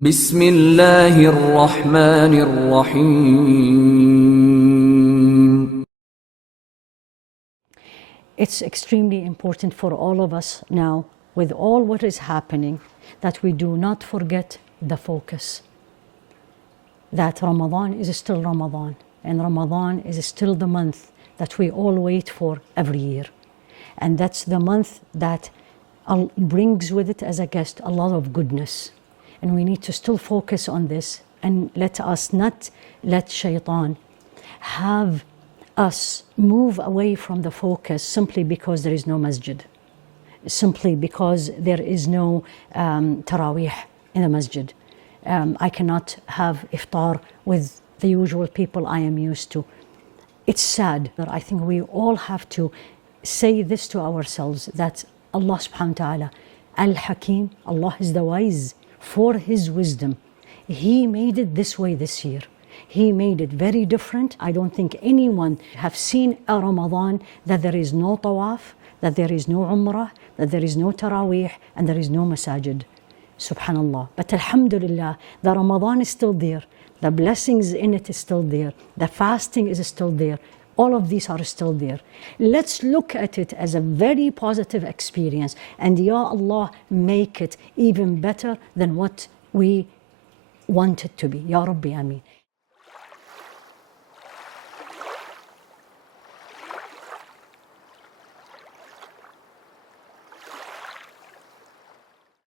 بسم الله الرحمن الرحيم. It's extremely important for all of us now, with all what is happening, that we do not forget the focus. That Ramadan is still Ramadan, and Ramadan is still the month that we all wait for every year. And that's the month that brings with it as a guest a lot of goodness. And we need to still focus on this, and let us not let shaitan have us move away from the focus simply because there is no masjid, simply because there is no taraweeh in the masjid. I cannot have iftar with the usual people I am used to. It's sad. I think we all have to say this to ourselves, that Allah subhanahu wa ta'ala, Al-Hakim, Allah is the wise, for His wisdom. He made it this way this year. He made it very different. I don't think anyone have seen a Ramadan that there is no tawaf, that there is no umrah, that there is no taraweeh, and there is no masajid. Subhanallah. But alhamdulillah, the Ramadan is still there. The blessings in it is still there. The fasting is still there. All of these are still there. Let's look at it as a very positive experience. And Ya Allah, make it even better than what we want it to be. Ya Rabbi, Ameen.